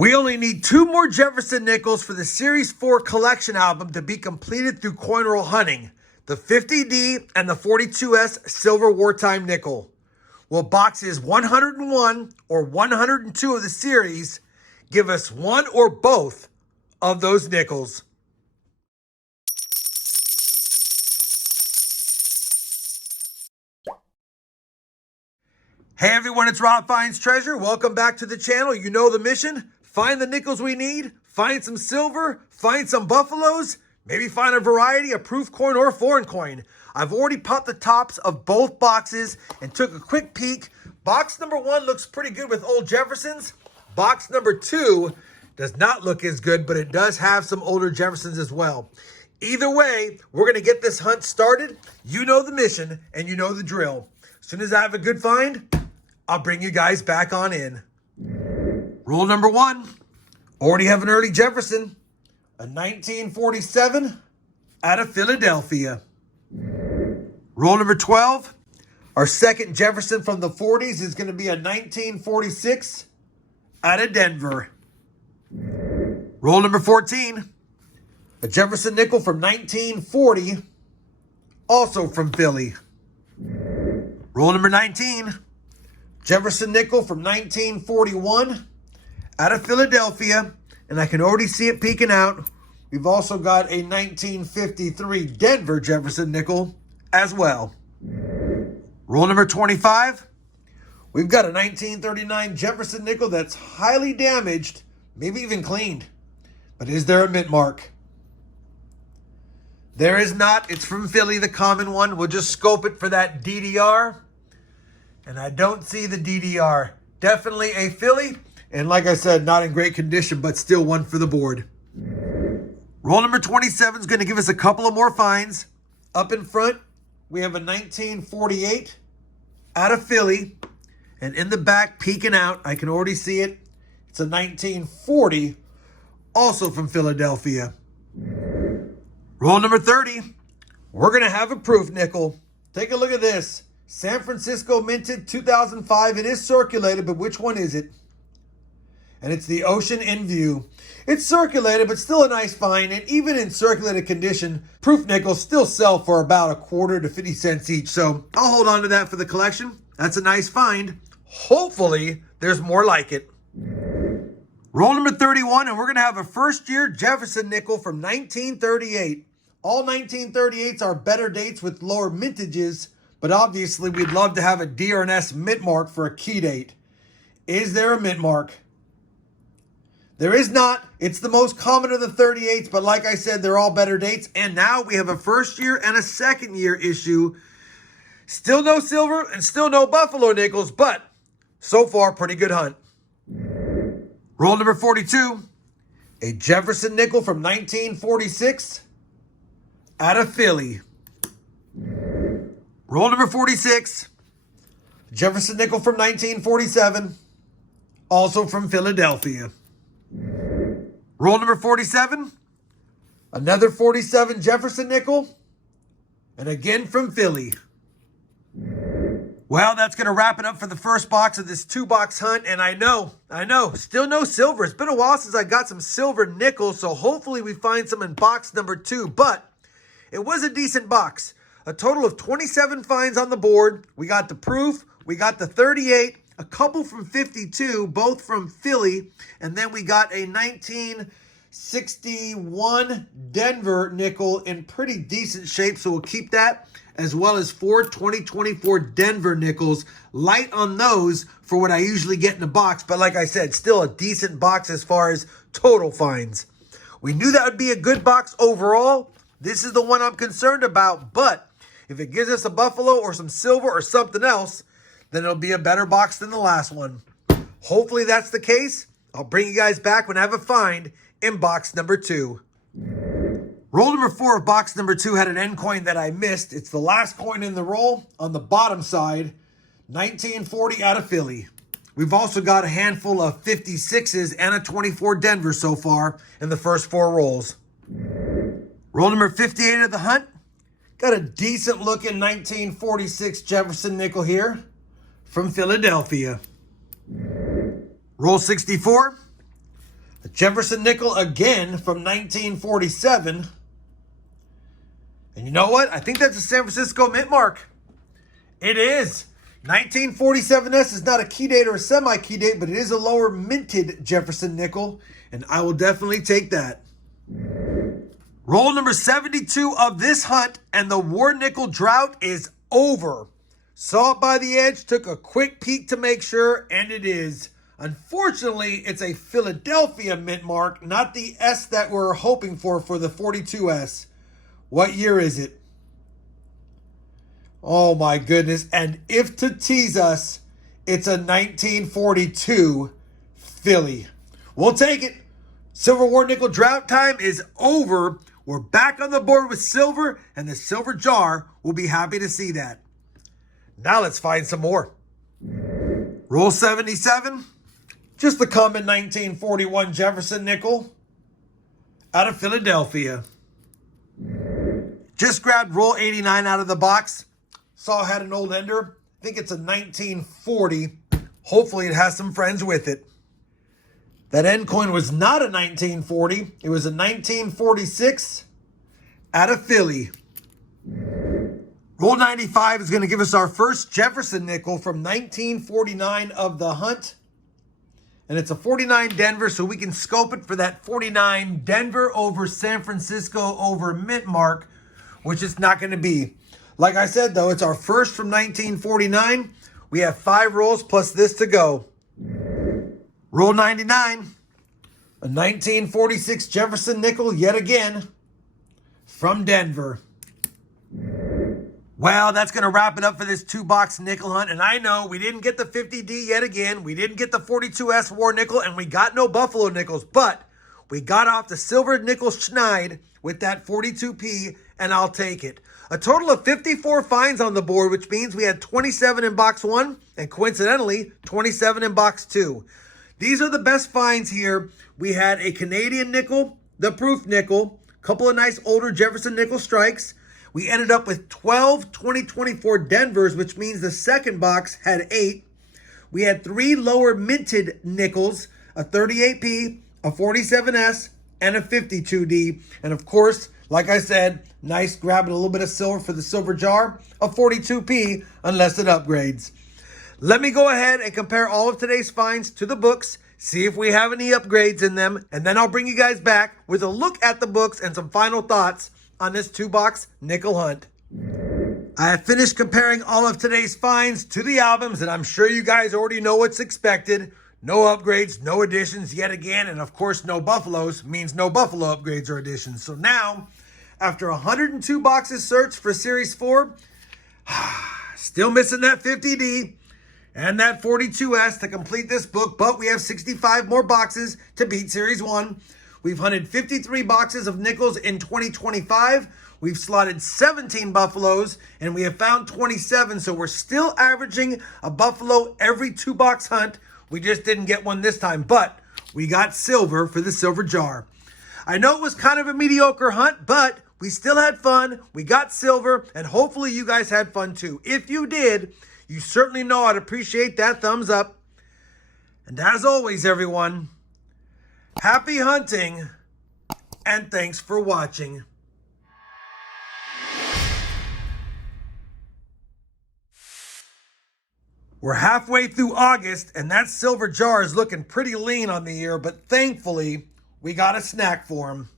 We only need 2 more Jefferson nickels for the Series 4 collection album to be completed through coin roll hunting. The 50D and the 42S Silver Wartime Nickel. Will boxes 101 or 102 of the series give us one or both of those nickels? Hey everyone, it's RobFindsTreasure. Welcome back to the channel. You know the mission. Find the nickels we need, find some silver, find some buffaloes, maybe find a variety, a proof coin or a foreign coin. I've already popped the tops of both boxes and took a quick peek. Box number 1 looks pretty good with old Jeffersons. Box number 2 does not look as good, but it does have some older Jeffersons as well. Either way, we're going to get this hunt started. You know the mission and you know the drill. As soon as I have a good find, I'll bring you guys back on in. Rule number 1, already have an early Jefferson, a 1947 out of Philadelphia. Rule number 12, our second Jefferson from the 40s is going to be a 1946 out of Denver. Rule number 14, a Jefferson nickel from 1940, also from Philly. Rule number 19, Jefferson nickel from 1941 out of Philadelphia, and I can already see it peeking out. We've also got a 1953 Denver Jefferson nickel as well. Rule number 25, we've got a 1939 Jefferson nickel that's highly damaged, maybe even cleaned. But is there a mint mark? There is not. It's from Philly, the common one. We'll just scope it for that DDR. And I don't see the DDR. Definitely a Philly. And like I said, not in great condition, but still one for the board. Roll number 27 is going to give us a couple of more finds. Up in front, we have a 1948 out of Philly. And in the back, peeking out, I can already see it. It's a 1940, also from Philadelphia. Roll number 30, we're going to have a proof nickel. Take a look at this. San Francisco minted 2005. It is circulated, but which one is it? And it's the Ocean in View. It's circulated, but still a nice find. And even in circulated condition, proof nickels still sell for about a quarter to 50 cents each. So I'll hold on to that for the collection. That's a nice find. Hopefully, there's more like it. Roll number 31, and we're going to have a first-year Jefferson nickel from 1938. All 1938s are better dates with lower mintages, but obviously we'd love to have a DRNS mint mark for a key date. Is there a mint mark? There is not. It's the most common of the 38s, but like I said, they're all better dates. And now we have a first year and a second year issue. Still no silver and still no buffalo nickels, but so far, pretty good hunt. Roll number 42, a Jefferson nickel from 1946 out of Philly. Roll number 46, Jefferson nickel from 1947, also from Philadelphia. Roll number 47, another 47 Jefferson nickel, and again from Philly. Well, that's going to wrap it up for the first box of this 2-box hunt. And I know, still no silver. It's been a while since I got some silver nickels, so hopefully we find some in box number 2. But it was a decent box. A total of 27 finds on the board. We got the proof, we got the 38, a couple from 52, both from Philly, and then we got a 1961 Denver nickel in pretty decent shape, so we'll keep that, as well as 4 2024 Denver nickels. Light on those for what I usually get in a box, but like I said, still a decent box as far as total finds. We knew that would be a good box overall. This is the one I'm concerned about, but if it gives us a buffalo or some silver or something else, then it'll be a better box than the last one. Hopefully that's the case. I'll bring you guys back when I have a find in box number 2. Roll number 4 of box number 2 had an end coin that I missed. It's the last coin in the roll on the bottom side, 1940 out of Philly. We've also got a handful of 56s and a 24 Denver so far in the first 4 rolls. Roll number 58 of the hunt. Got a decent looking 1946 Jefferson nickel here from Philadelphia. Roll 64. The Jefferson nickel again from 1947. And you know what? I think that's a San Francisco mint mark. It is. 1947S is not a key date or a semi-key date, but it is a lower minted Jefferson nickel, and I will definitely take that. Roll number 72 of this hunt, and the war nickel drought is over. Saw it by the edge, took a quick peek to make sure, and it is. Unfortunately, it's a Philadelphia mint mark, not the S that we're hoping for the 42S. What year is it? Oh my goodness. And if to tease us, it's a 1942 Philly. We'll take it. Silver war nickel drought time is over. We're back on the board with silver, and the silver jar will be happy to see that. Now let's find some more. Roll 77. Just the common 1941 Jefferson nickel out of Philadelphia. Just grabbed roll 89 out of the box. Saw it had an old ender. I think it's a 1940. Hopefully it has some friends with it. That end coin was not a 1940. It was a 1946 out of Philly. Roll 95 is going to give us our first Jefferson nickel from 1949 of the hunt. And it's a 49 Denver, so we can scope it for that 49 Denver over San Francisco over mint mark, which it's not going to be. Like I said, though, it's our first from 1949. We have 5 rolls plus this to go. Roll 99. A 1946 Jefferson nickel yet again from Denver. Well, that's going to wrap it up for this 2-box nickel hunt. And I know we didn't get the 50D yet again. We didn't get the 42S war nickel, and we got no Buffalo nickels. But we got off the silver nickel schneid with that 42P, and I'll take it. A total of 54 finds on the board, which means we had 27 in box 1 and coincidentally 27 in box 2. These are the best finds here. We had a Canadian nickel, the proof nickel, a couple of nice older Jefferson nickel strikes. We ended up with 12 2024 Denvers, which means the second box had 8. We had 3 lower minted nickels, a 38P, a 47S, and a 52D. And of course, like I said, nice grabbing a little bit of silver for the silver jar, a 42P, unless it upgrades. Let me go ahead and compare all of today's finds to the books, see if we have any upgrades in them, and then I'll bring you guys back with a look at the books and some final thoughts on this 2-box nickel hunt. I have finished comparing all of today's finds to the albums, and I'm sure you guys already know what's expected. No upgrades, no additions yet again, and of course no Buffaloes means no Buffalo upgrades or additions. So now, after 102 boxes searched for Series 4, still missing that 50D and that 42S to complete this book, but we have 65 more boxes to beat Series 1. We've hunted 53 boxes of nickels in 2025. We've slotted 17 Buffaloes, and we have found 27, so we're still averaging a Buffalo every 2-box hunt. We just didn't get one this time, but we got silver for the silver jar. I know it was kind of a mediocre hunt, but we still had fun. We got silver, and hopefully you guys had fun too. If you did, you certainly know I'd appreciate that thumbs up. And as always, everyone, happy hunting, and thanks for watching. We're halfway through August, and that silver jar is looking pretty lean on the year, but thankfully, we got a snack for him.